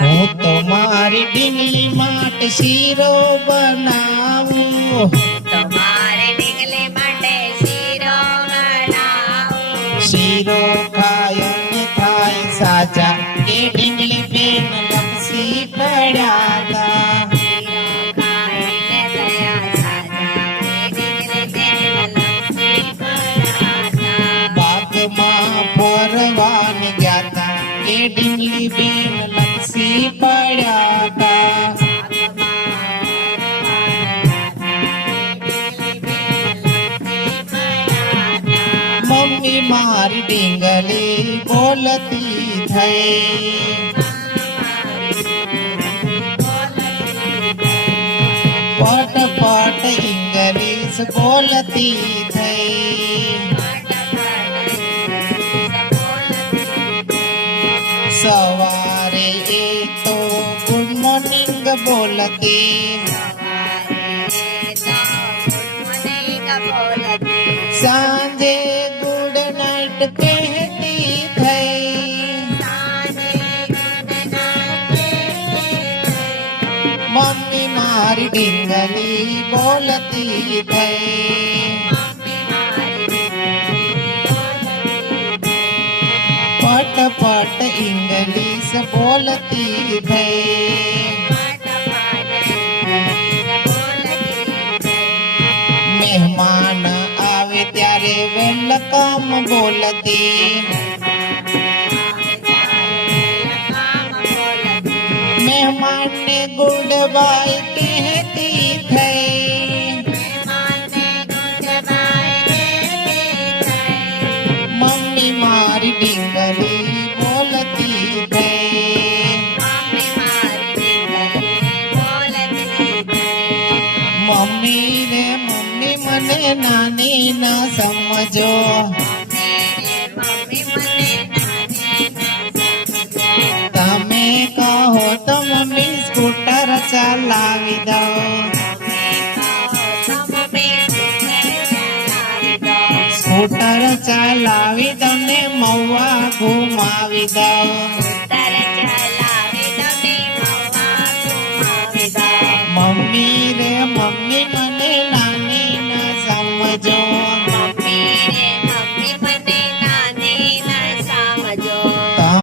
હું તો મારી ઢીંગલી માટે શીરો બનાવું. શીરો ખાય ને થાય સાજા એ ઢીંગલી બેન લપસી પડ્યા તા. બાગમાં ફરવાને ગયા તા એ ઢીંગલી બેન લપસી પડ્યા તા. મમ્મી મારી ઢીંગલી બોલતી થઈ. પટ પટ ઇંગ્લિશ બોલતી થઈ. સવારે એ તો ગુડ મોર્નિંગ બોલતી. સાંજે ગુડ નાઇટ કહેતી થઈ. મમ્મી મારી ઢીંગલી બોલતી થઈ. પટ પટ ઇંગ્લિશ બોલતી થઈ. મહેમાન આવે ત્યારે વેલકમ બોલતી. મહેમાનને ગુડ બાય કહેતી થઈ. મમ્મી મારી ઢીંગલી બોલતી થઈ. મમ્મી રે મમ્મી મને નાની ન સમજો. તમે કહો તો મમ્મી સ્કૂટર ચલાવી દો. સ્કૂટર ચલાવી દો ને મહુવા ઘુમાવી દો.